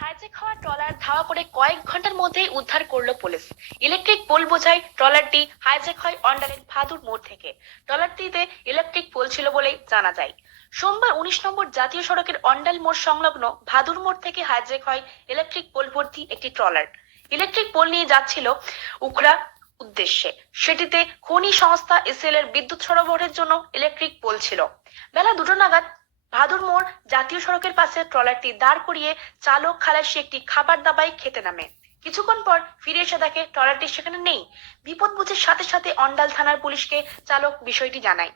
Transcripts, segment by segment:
Hijack হওয়া trawler ধাওয়া করে কয়েক ঘন্টার মধ্যেই উদ্ধার করলো পুলিশ। ইলেকট্রিক পোল বোঝাই ট্রলারটি হাইজ্যাক হয় অন্ডালের ভাদুর মোড় থেকে। ট্রলারটিতে ইলেকট্রিক পোল ছিল বলে জানা যায়। সোমবার 19 নম্বর জাতীয় সড়কের অন্ডাল মোড় সংলগ্ন ভাদুর মোড় থেকে হাইজ্যাক হয় ইলেকট্রিক পোল ভর্তি একটি ট্রলার। ইলেকট্রিক পোল নিয়ে যাচ্ছিল উখড়া উদ্দেশ্যে। সেটিতে খনি সংস্থা এসএল এর বিদ্যুৎ সরবরাহের জন্য ইলেকট্রিক পোল ছিল। বেলা 2টা নাগাদ ভাদুর মোড় জাতীয় সড়কের পাশে ট্রলারটি দাঁড় করিয়ে চালক খালাসি একটি খাবার দাবায় খেতে নামে। কিছুক্ষণ পর ফিরে এসে দেখে ট্রলারটি সেখানে নেই। বিপদ বুঝে সাথে সাথে অন্ডাল থানার পুলিশকে চালক বিষয়টি জানায়।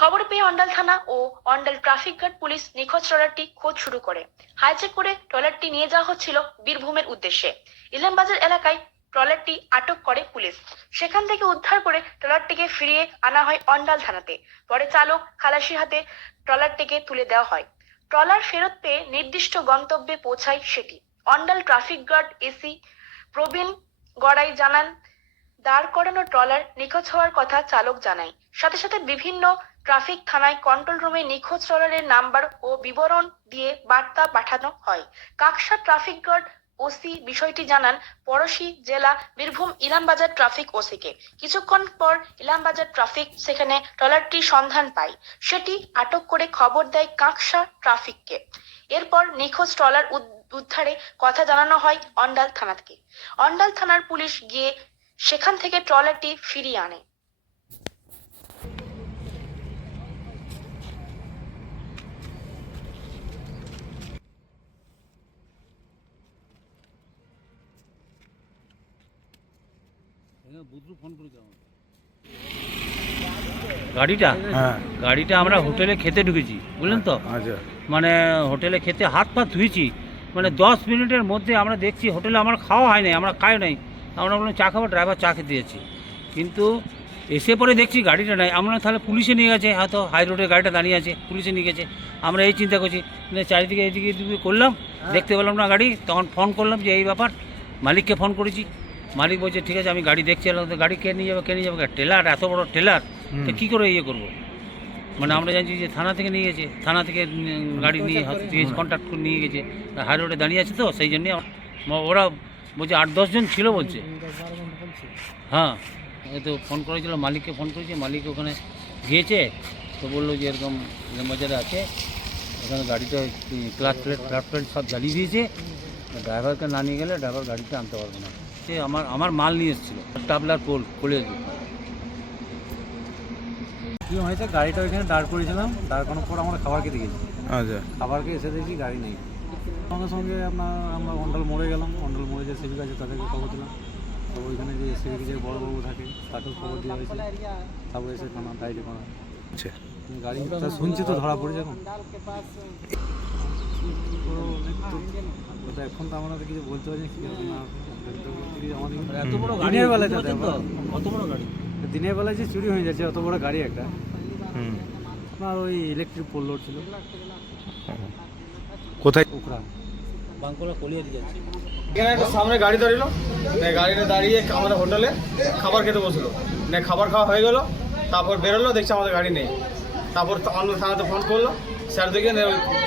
খবর পেয়ে অন্ডাল থানা ও অন্ডাল ট্রাফিক গার্ড পুলিশ নিখোঁজ ট্রলারটি খোঁজ শুরু করে। হাইজ্যাক করে ট্রলারটি নিয়ে যাওয়া হচ্ছিল বীরভূমের উদ্দেশ্যে। ইলামবাজার এলাকায় ট্রলারটি আটক করে পুলিশ। সেখান থেকে উদ্ধার করে ট্রলারটিকে ফিরিয়ে আনা হয় অন্ডাল থানাতে। পরে চালক খালাসির হাতে ট্রলারটিকে তুলে দেওয়া হয়। ট্রলার ফেরত পেয়ে নির্দিষ্ট গন্তব্যে পৌঁছায় সেটি। অন্ডাল ট্রাফিক গার্ড এসি প্রবীণ গড়াই জানান, দাঁড় করানো ট্রলার নিখোঁজ হওয়ার কথা চালক জানায়। সাথে সাথে বিভিন্ন ট্রাফিক থানায় কন্ট্রোল রুমে নিখোঁজ ট্রলারের নাম্বার ও বিবরণ দিয়ে বার্তা পাঠানো হয়। কাকসা ট্রাফিক গার্ড ওসি বিষয়টি জানান পড়শি জেলা বীরভূম ইলামবাজার ট্রাফিক ওসিকে। কিছুক্ষণ পর ইলামবাজার ট্রাফিক সেখানে ট্রলারটির সন্ধান পায়। সেটি আটক করে খবর দেয় কাকসা ট্রাফিককে। এরপর নিখোঁজ ট্রলার উদ্ধারে কথা জানানো হয় অন্ডাল থানা থেকে। অন্ডাল থানার পুলিশ গিয়ে সেখান থেকে ট্রলারটি ফিরিয়ে আনে। গাড়িটা হ্যাঁ। গাড়িটা আমরা হোটেলে খেতে ঢুকেছি, বুঝলেন তো। আচ্ছা। মানে হোটেলে খেতে হাত পা ধুয়েছি, মানে 10 মিনিটের মধ্যে আমরা দেখছি হোটেলে আমার খাওয়া হয় নাই, আমরা খাই নাই। আমরা বললাম চা খাবো, ড্রাইভার চা খেতে যাচ্ছি, কিন্তু এসে পরে দেখছি গাড়িটা নাই। আমরা তাহলে পুলিশে নিয়ে গেছে, হয়তো হাই রোডে গাড়িটা দাঁড়িয়ে আছে, পুলিশে নিয়ে গেছে। আমরা এই চিন্তা করছি, চারিদিকে এদিকে এদিকে করলাম, দেখতে পেলাম না গাড়ি। তখন ফোন করলাম যে এই ব্যাপার, মালিককে ফোন করেছি। মালিক বলছে ঠিক আছে আমি গাড়ি দেখছি। গাড়ি কে নিয়ে যাবে টেলার, এত বড় টেলার, তো কী করে ইয়ে করবো। মানে আমরা জানছি যে থানা থেকে নিয়ে গেছে, থানা থেকে গাড়ি নিয়ে কন্ট্যাক্ট করে নিয়ে গেছে। হাই রোডে দাঁড়িয়ে আছে, তো সেই জন্যে ওরা বলছে 8-10 জন ছিল বলছে। হ্যাঁ, এই তো ফোন করেছিল, মালিককে ফোন করেছে, মালিক ওখানে গিয়েছে, তো বললো যে এরকম বাজারে আছে, ওখানে গাড়িটা ক্লাচ প্লেট সব জ্বালিয়ে দিয়েছে, ড্রাইভারকে না নিয়ে গেলে ড্রাইভার গাড়িতে আনতে পারবে না। সে আমার মাল নিয়ে এসেছিলো, টাবলার কোলে। কী হয়েছে, গাড়িটা ওইখানে দাঁড় করেছিলাম, দাঁড় করানোর পর আমরা খাবার খেতে গেছি। আচ্ছা। খাবার খেয়ে এসে দেখি গাড়ি নেই। সঙ্গে সঙ্গে আমরা অন্ডাল মোড়ে গেলাম। অন্ডাল মোড়ে যে সিভিক আছে তাদেরকে খবর দিলাম। তো ওইখানে যে সিভিক যে বড়োবাবু থাকে তাকেও খবর দেওয়া হয়েছে। তারপরে এসে কোনো গাড়ি করা আচ্ছা। গাড়িটা শুনছি তো ধরা পড়েছে এখন। এখন তো আমরা কিছু বলতে পারছি কি হবে না। এত বড় গাড়ি, দিনের বেলায় যাতে কত বড় গাড়ি, দিনের বেলায় যে চুরি হয়ে যাচ্ছে অত বড় গাড়ি একটা। হুম। আপনার ওই ইলেকট্রিক পোল লোড ছিল কোথায়? উখড়া বাঙ্কোলা কলিয়ে যাচ্ছে। এখানে একটা সামনে গাড়ি দাঁড়িয়েলো, গাড়িটা দাঁড়িয়ে আমাদের হোটেলে খাবার খেতে বসলো। খাবার খাওয়া হয়ে গেলো, তারপর বেরোলো, দেখছি আমাদের গাড়ি নেই। তারপর অন্য থানাতে ফোন করলো, স্যার দেখে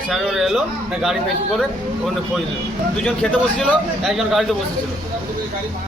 স্যার এলো, গাড়ি ফেস করে ওখানে খোঁজ নিল। দুজন খেতে বসেছিল, একজন গাড়িতে বসেছিল।